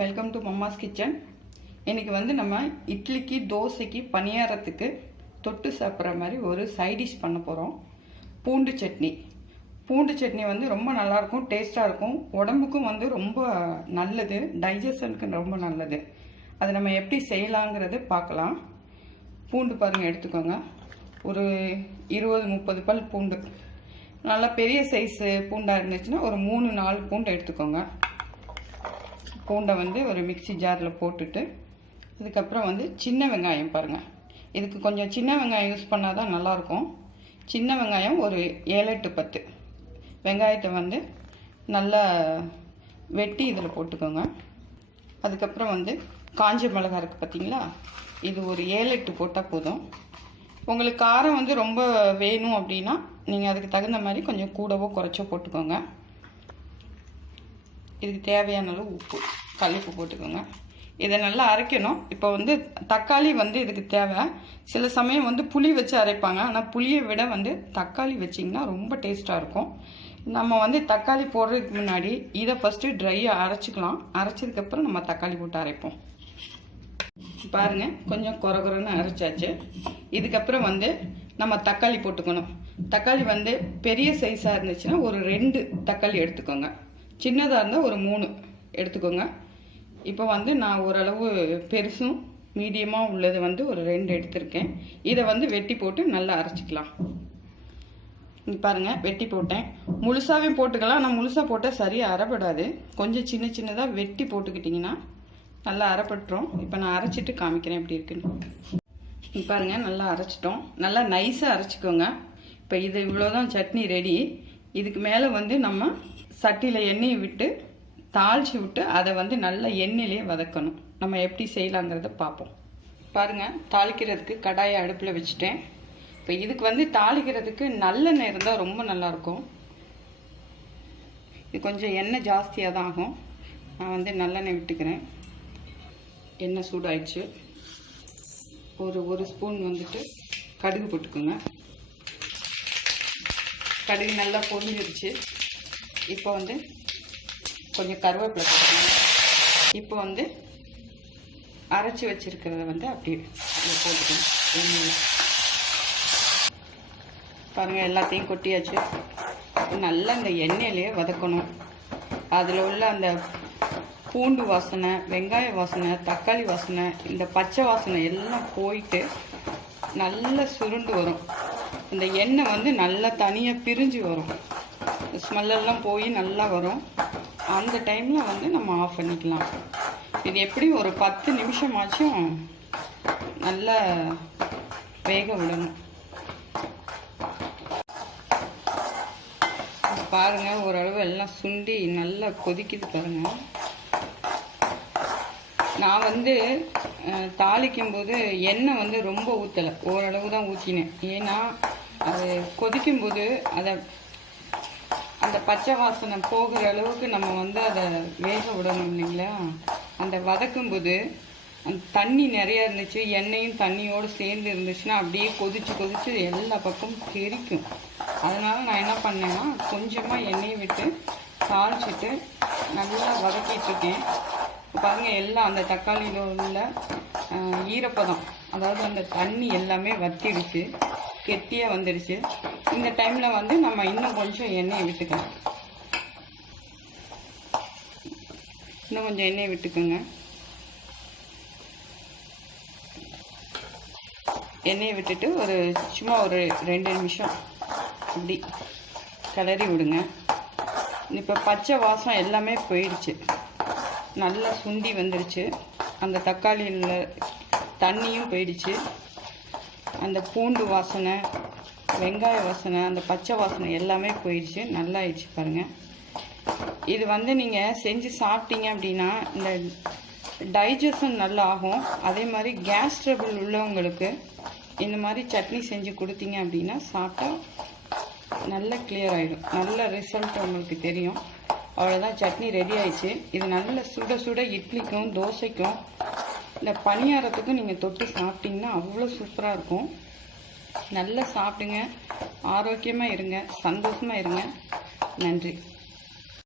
Welcome to Mamma's kitchen. இன்றைக்கி வந்து நம்ம இட்லிக்கு, தோசைக்கு, பணியாரத்துக்கு தொட்டு சாப்பிட்ற மாதிரி ஒரு சைடிஷ் பண்ண போகிறோம். பூண்டு சட்னி. பூண்டு சட்னி வந்து ரொம்ப நல்லாயிருக்கும், டேஸ்ட்டாக இருக்கும், உடம்புக்கும் வந்து ரொம்ப நல்லது, டைஜஷனுக்கு ரொம்ப நல்லது. அதை நம்ம எப்படி செய்யலாங்கிறது பார்க்கலாம். பூண்டு பாருங்கள், எடுத்துக்கோங்க. ஒரு 20-30 பல் பூண்டு. நல்லா பெரிய சைஸு பூண்டாக இருந்துச்சுன்னா ஒரு 3-4 பூண்டு எடுத்துக்கோங்க. பூண்டை வந்து ஒரு மிக்சி ஜாரில் போட்டுட்டு, அதுக்கப்புறம் வந்து சின்ன வெங்காயம் பாருங்கள். இதுக்கு கொஞ்சம் சின்ன வெங்காயம் யூஸ் பண்ணால் தான் நல்லாயிருக்கும். சின்ன வெங்காயம் ஒரு 7-10 வெங்காயத்தை வந்து நல்லா வெட்டி இதில் போட்டுக்கோங்க. அதுக்கப்புறம் வந்து காஞ்ச மிளகாய் இருக்குது பார்த்தீங்களா, இது ஒரு 7-8 போட்டால் போதும். உங்களுக்கு காரம் வந்து ரொம்ப வேணும் அப்படின்னா நீங்கள் அதுக்கு தகுந்த மாதிரி கொஞ்சம் கூடவோ குறைச்சோ போட்டுக்கோங்க. இதுக்கு தேவையான அளவு உப்பு, கல்லுப்பு போட்டுக்கோங்க. இதை நல்லா அரைக்கணும். இப்போ வந்து தக்காளி வந்து இதுக்கு தேவை. சில சமயம் வந்து புளி வச்சு அரைப்பாங்க, ஆனால் புளியை விட வந்து தக்காளி வச்சிங்கன்னா ரொம்ப டேஸ்ட்டாக இருக்கும். நம்ம வந்து தக்காளி போடுறதுக்கு முன்னாடி இதை ஃபஸ்ட்டு ட்ரையாக அரைச்சிக்கலாம். அரைச்சதுக்கப்புறம் நம்ம தக்காளி போட்டு அரைப்போம். பாருங்கள், கொஞ்சம் குறன்னு அரைச்சாச்சு. இதுக்கப்புறம் வந்து நம்ம தக்காளி போட்டுக்கணும். தக்காளி வந்து பெரிய சைஸாக இருந்துச்சுன்னா ஒரு 2 தக்காளி எடுத்துக்கோங்க. சின்னதாக இருந்தால் ஒரு 3 எடுத்துக்கோங்க. இப்போ வந்து நான் ஓரளவு பெருசும் மீடியமாக உள்ளது வந்து ஒரு 2 எடுத்திருக்கேன். இதை வந்து வெட்டி போட்டு நல்லா அரைச்சிக்கலாம். பாருங்கள், வெட்டி போட்டேன். முழுசாகவே போட்டுக்கலாம், ஆனால் முழுசாக போட்டால் சரியாக அரைப்படாது. கொஞ்சம் சின்ன சின்னதாக வெட்டி போட்டுக்கிட்டிங்கன்னா நல்லா அரைப்பட்டுரும். இப்போ நான் அரைச்சிட்டு காமிக்கிறேன் எப்படி இருக்குன்னு. பாருங்கள், நல்லா அரைச்சிட்டோம். நல்லா நைஸாக அரைச்சிக்கோங்க. இப்போ இது இவ்வளோதான் சட்னி ரெடி. இதுக்கு மேலே வந்து நம்ம சட்டியில் எண்ணெயை விட்டு தாளித்து விட்டு அதை வந்து நல்லா எண்ணெயிலே வதக்கணும். நம்ம எப்படி செய்யலாங்கிறத பார்ப்போம். பாருங்கள், தாளிக்கிறதுக்கு கடாயை அடுப்பில் வச்சுட்டேன். இப்போ இதுக்கு வந்து தாளிக்கிறதுக்கு நல்லெண்ணெய் இருந்தால் ரொம்ப நல்லாயிருக்கும். இது கொஞ்சம் எண்ணெய் ஜாஸ்தியாக தான் ஆகும். நான் வந்து நல்லெண்ணெய் விட்டுக்கிறேன். எண்ணெய் சூடாயிடுச்சு. ஒரு ஸ்பூன் வந்துட்டு கடுகு போட்டுக்கோங்க. கடுகு நல்லா பொரிஞ்சிருச்சு. இப்போ வந்து கொஞ்சம் கருவேப்பிலை போட்டுக்கோங்க. இப்போ வந்து அரைச்சி வச்சிருக்கிறத வந்து அப்படியே போட்டுக்கணும். பாருங்கள், எல்லாத்தையும் கொட்டியாச்சு. நல்லா இந்த எண்ணெயிலே வதக்கணும். அதில் உள்ள அந்த பூண்டு வாசனை, வெங்காய வாசனை, தக்காளி வாசனை, இந்த பச்சை வாசனை எல்லாம் போயிட்டு நல்லா சுருண்டு வரும். இந்த எண்ணெய் வந்து நல்லா தனியாக பிரிஞ்சு வரும். ஸ்மெல்லெல்லாம் போய் நல்லா வரும். அந்த டைமில் வந்து நம்ம ஆஃப் பண்ணிக்கலாம். இது எப்படியும் ஒரு 10 நிமிஷமாச்சும் நல்லா வேக விடணும். பாருங்கள், ஓரளவு எல்லாம் சுண்டி நல்லா கொதிக்குது பாருங்கள். நான் வந்து தாளிக்கும்போது எண்ணெய் வந்து ரொம்ப ஊற்றலை, ஓரளவு தான் ஊற்றினேன். ஏன்னா அது கொதிக்கும்போது அந்த பச்சை வாசனை போகிற அளவுக்கு நம்ம வந்து அதை வேக விடணும் இல்லைங்களா. அந்த வதக்கும்போது அந்த தண்ணி நிறையா இருந்துச்சு, எண்ணெயும் தண்ணியோடு சேர்ந்து இருந்துச்சுன்னா அப்படியே கொதிச்சு எல்லா பக்கமும் தெரிக்கும். அதனால் நான் என்ன பண்ணேன்னா கொஞ்சமாக எண்ணெயை விட்டு தாளிச்சிட்டு நல்லா வதக்கிட்டுருக்கேன். பாருங்கள், எல்லாம் அந்த தக்காளியில் உள்ள ஈரப்பதம், அதாவது அந்த தண்ணி எல்லாமே வத்திடுச்சு, கெட்டியாக வந்துடுச்சு. இந்த டைமில் வந்து நம்ம இன்னும் கொஞ்சம் எண்ணெயை விட்டுக்கலாம். இன்னும் கொஞ்சம் எண்ணெயை விட்டுக்கோங்க. எண்ணெயை விட்டுட்டு சும்மா ஒரு 2 நிமிஷம் அப்படி கிளறி விடுங்க. இப்போ பச்சை வாசம் எல்லாமே போயிடுச்சு, நல்லா சுண்டி வந்துடுச்சு. அந்த தக்காளியில் தண்ணியும் போயிடுச்சு. அந்த பூண்டு வாசனை, வெங்காய வாசனை, அந்த பச்சை வாசனை எல்லாமே போயிடுச்சு. நல்லா ஆயிடுச்சு பாருங்கள். இது வந்து நீங்கள் செஞ்சு சாப்பிட்டீங்க அப்படின்னா இந்த டைஜஷன் நல்லா ஆகும். அதே மாதிரி கேஸ் ட்ரபிள் உள்ளவங்களுக்கு இந்த மாதிரி சட்னி செஞ்சு கொடுத்தீங்க அப்படின்னா சாப்பிட்டா நல்லா கிளியர் ஆகிடும். நல்ல ரிசல்ட் உங்களுக்கு தெரியும். அவ்வளோதான், சட்னி ரெடி ஆயிடுச்சு. இது நல்ல சுட சுட இட்லிக்கும், தோசைக்கும், இந்த பணியாரத்துக்கும் நீங்கள் தொட்டு சாப்பிட்டீங்கன்னா அவ்வளோ சூப்பராக இருக்கும். நல்லா சாப்பிடுங்க, ஆரோக்கியமாக இருங்க, சந்தோஷமாக இருங்க. நன்றி.